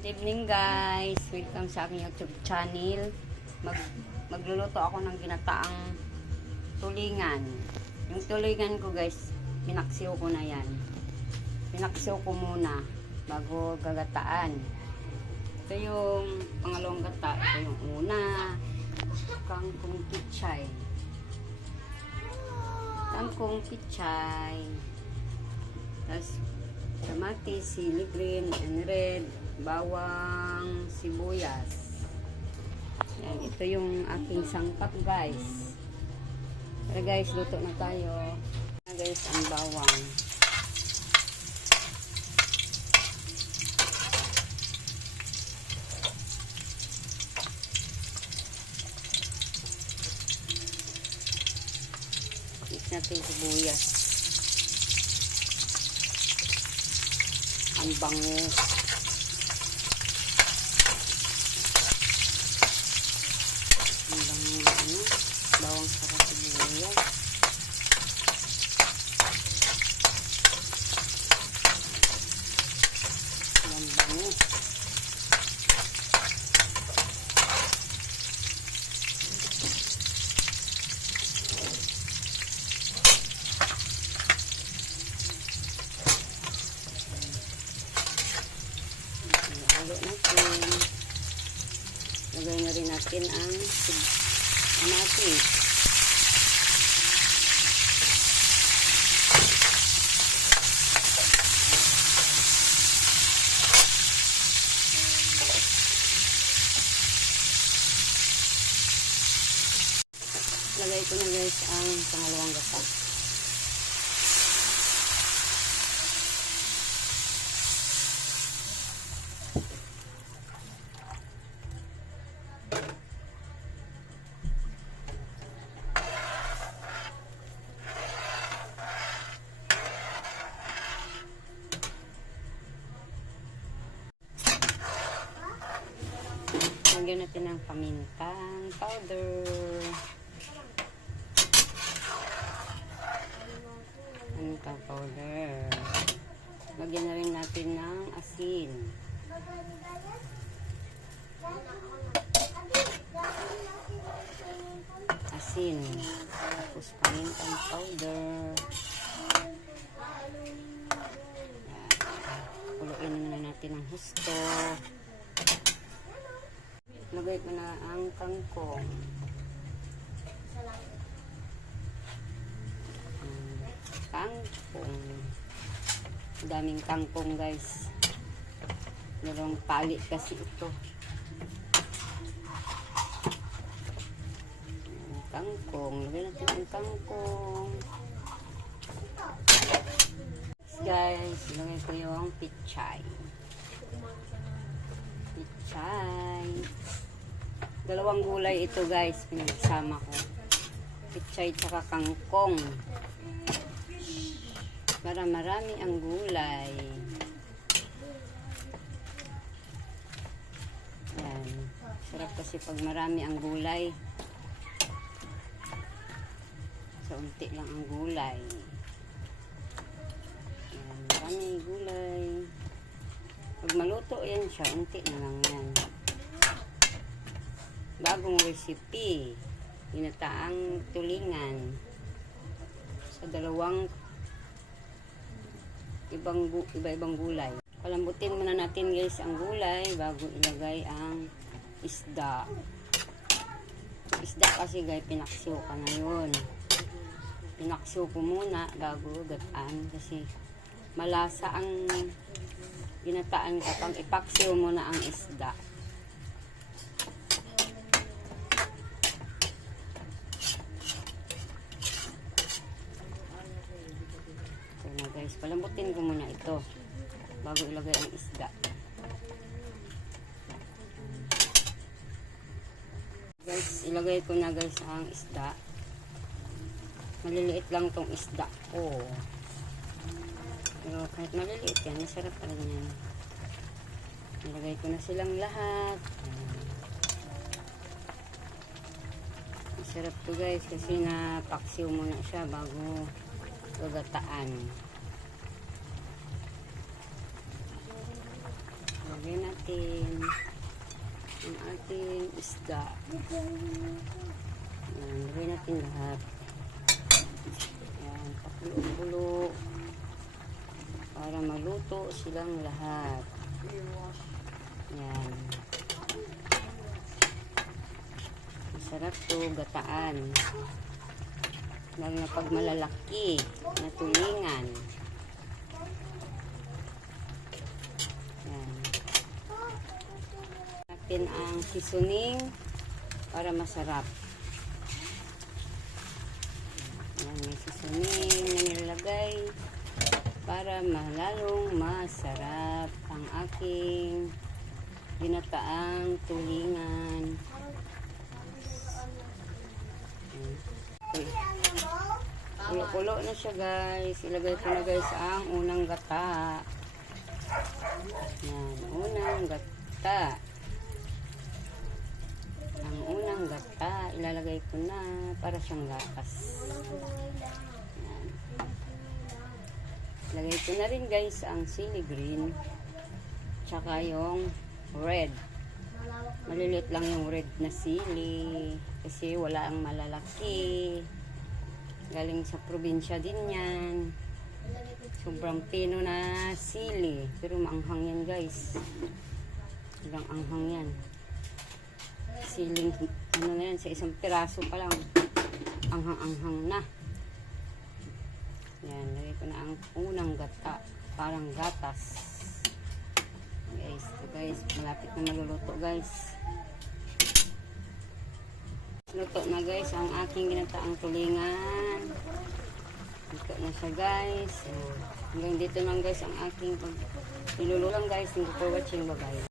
Good evening guys. Welcome sa aking YouTube channel. Mag magluluto ako ng ginataang tulingan. Yung tulingan ko guys, pinaksiw ko na yan. Pinaksiw ko muna bago gagataan. Ito yung pangalawang gata. Ito yung una. Kangkong pichay. Kangkong pichay. Tapos kamatis, sili green and red, bawang, sibuyas. Yan, ito yung aking sangkap guys. Tara guys, luto na tayo. Yan guys, ang bawang. Natin sibuyas. Ang bango. Ang bango na ano, bawang sarap sibuyas. Ang bango. Halo natin. Lagay na rin natin ang kamatis. Lagay ko na guys ang pangalawang gata. Natin ng pamintang powder. Pamintang powder. Lagyan na rin natin ng asin. Asin. Tapos pamintang powder. Kuluin na natin ng husto. Lagay ko na ang kangkong. Kangkong. Ang Daming kangkong guys. Dalawang pali kasi ito. Kangkong. Lagay natin ang kangkong. Guys, ilagay ko yung. Pichay. Dalawang gulay ito guys, pinagsama ko. Pichay tsaka kangkong. Para marami ang gulay. Yan. Sarap kasi pag marami ang gulay. Sa unti lang ang gulay. Yan. Marami gulay. Pag maluto yan siya, unti na lang yan. Bagong recipe. Ginataang tulingan. Sa dalawang ibang iba-ibang gulay. Palambutin muna natin guys ang gulay bago ilagay ang isda. Isda kasi guys, pinaksiw ka ngayon. Pinaksiw ko muna bago gataan kasi malasa ang ginataan kapag ipaksiw mo na ang isda. So na guys, palambutin ko muna ito bago ilagay ang isda. Guys, ilagay ko na guys ang isda. Maliliit lang tong isda ko. Pero kahit maliliit yan, masarap pa rin yan. Nilagay ko na silang lahat. Masarap to guys kasi napaksiw mo na siya bago gagataan. Natin. ang ating isda. Yan, lagay natin lahat. Yan, pakulo-kulo para maluto silang lahat. Yan. Masarap to, gataan. Lalo na pag malalaki na tulingan. Yan. Natin ang seasoning para masarap. Yan, may seasoning na nilagay para malalong masarap ang aking ginataang tulingan. Kulo-kulo na siya guys. Ilagay ko na guys ang unang gata. Yan, unang gata. Ang unang gata, ilalagay ko na para siyang gatas. Yan. Lagay ko na rin guys ang chili green. Tsaka yung red. Maliliit lang yung red na sili. Kasi wala ang malalaki. Galing sa probinsya din yan. Sobrang pino na sili. Pero maanghang yan guys. Sobrang anghang yan. Siling, ano na yan, sa isang piraso pa lang. Anghang-anghang na. Yan, lagay ko na ang unang gata. Parang gatas. Guys, ito guys, malapit na maluluto guys. Luto na guys ang aking ginataang tulingan. Luto na siya guys. So, hanggang dito lang guys ang aking pag ilululang guys. Thank you for watching. Bye bye.